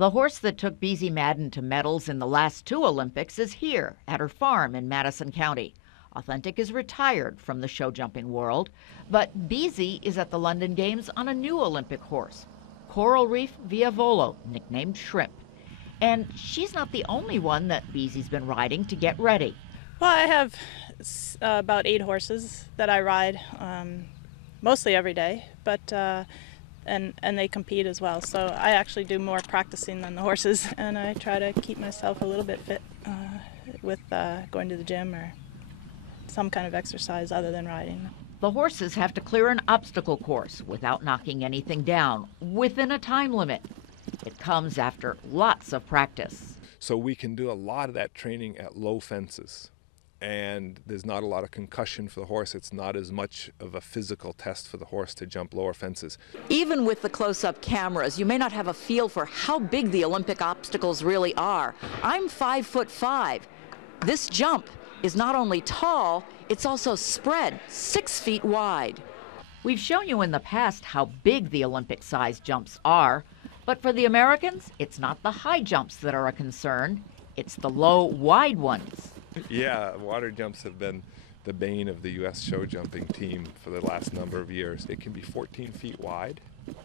The horse that took Beezie Madden to medals in the last two Olympics is here at her farm in Madison County. Authentic is retired from the show jumping world, but Beezie is at the London Games on a new Olympic horse, Coral Reef Via Volo, nicknamed Shrimp. And she's not the only one that Beezie's been riding to get ready. Well, I have about 8 horses that I ride mostly every day, but and they compete as well. So I actually do more practicing than the horses, and I try to keep myself a little bit fit with going to the gym or some kind of exercise other than riding. The horses have to clear an obstacle course without knocking anything down, within a time limit. It comes after lots of practice. So we can do a lot of that training at low fences. And there's not a lot of concussion for the horse. It's not as much of a physical test for the horse to jump lower fences. Even with the close-up cameras, you may not have a feel for how big the Olympic obstacles really are. I'm 5'5". This jump is not only tall, it's also spread 6 feet wide. We've shown you in the past how big the Olympic-sized jumps are, but for the Americans, it's not the high jumps that are a concern. It's the low, wide ones. Yeah, water jumps have been the bane of the U.S. show jumping team for the last number of years. They can be 14 feet wide,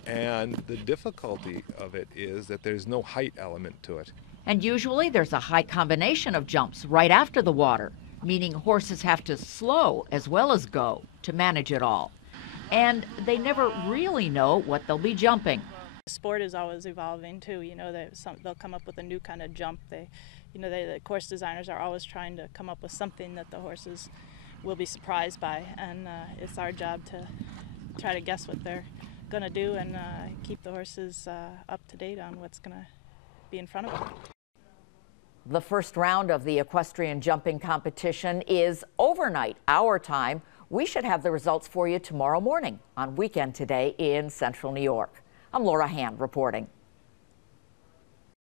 and the difficulty of it is that there's no height element to it. And usually there's a high combination of jumps right after the water, meaning horses have to slow as well as go to manage it all. And they never really know what they'll be jumping. Sport is always evolving too. You know, they'll come up with a new kind of jump. The course designers are always trying to come up with something that the horses will be surprised by, and it's our job to try to guess what they're going to do and keep the horses up to date on what's going to be in front of them. The first round of the equestrian jumping competition is overnight, our time. We should have the results for you tomorrow morning on Weekend Today in Central New York. I'm Laura Hand reporting.